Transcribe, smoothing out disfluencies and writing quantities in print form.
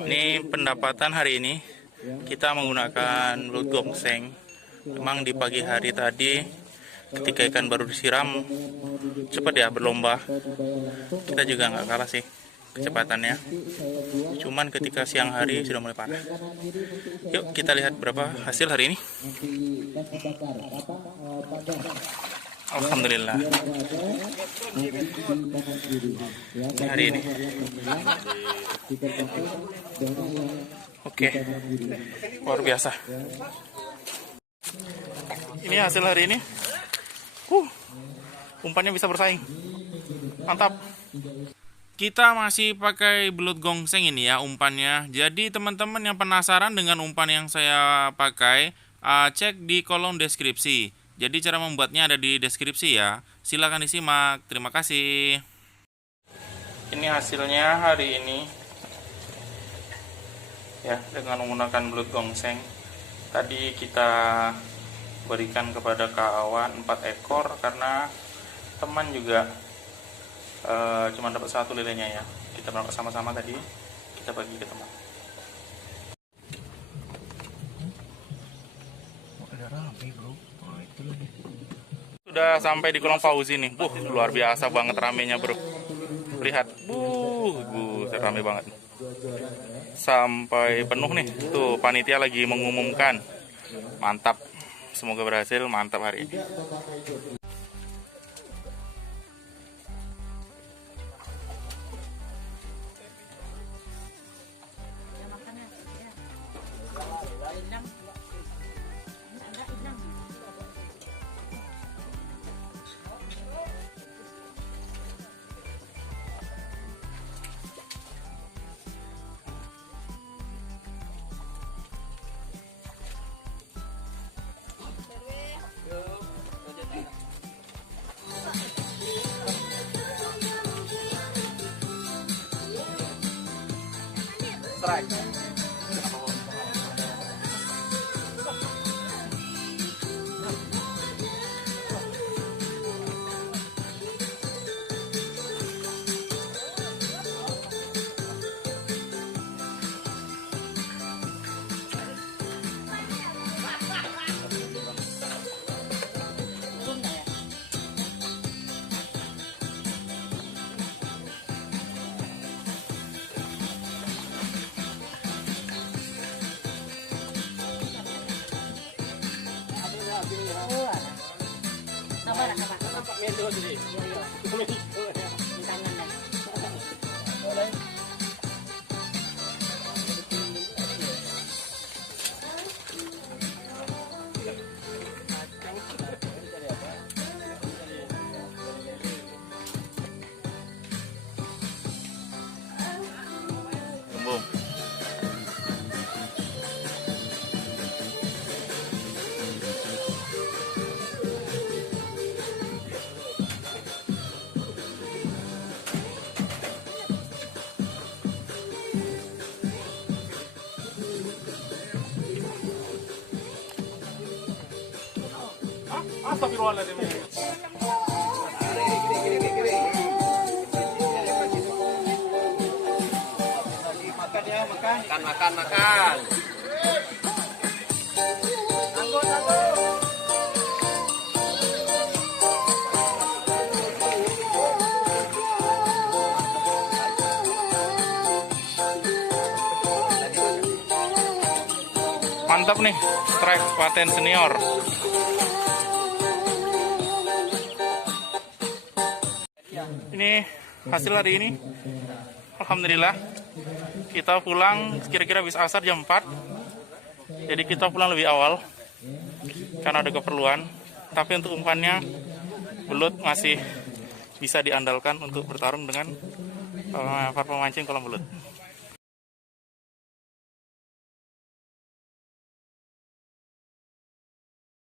Ini pendapatan hari ini kita menggunakan belut gongseng. Memang di pagi hari tadi ketika ikan baru disiram cepat ya berlomba. Kita juga nggak kalah sih kecepatannya. Cuman ketika siang hari sudah mulai parah. Yuk kita lihat berapa hasil hari ini. Alhamdulillah. Ini hari ini. Oke, luar biasa. Ini hasil hari ini. Umpannya bisa bersaing. Mantap. Kita masih pakai belut gongseng ini ya umpannya. Jadi teman-teman yang penasaran dengan umpan yang saya pakai, cek di kolom deskripsi. Jadi cara membuatnya ada di deskripsi ya. Silakan disimak. Terima kasih. Ini hasilnya hari ini. Ya, dengan menggunakan belut gongseng. Tadi kita berikan kepada kawan 4 ekor karena teman juga cuma dapat 1 lelenya ya. Kita berangkat sama-sama tadi, kita bagi ke teman. Sudah sampai di kolam Fauzi nih. Luar biasa banget ramenya, bro. Lihat. Rame banget. Sampai penuh nih. Tuh, panitia lagi mengumumkan. Mantap. Semoga berhasil. Mantap hari ini. Strike. Astagfirullahaladzim. Makan. Mantap nih, strike paten senior. Ini hasil hari ini. Alhamdulillah. Kita pulang kira-kira habis asar jam 4. Jadi kita pulang lebih awal karena ada keperluan. Tapi untuk umpannya belut masih bisa diandalkan untuk bertarung dengan para pemancing kolam belut.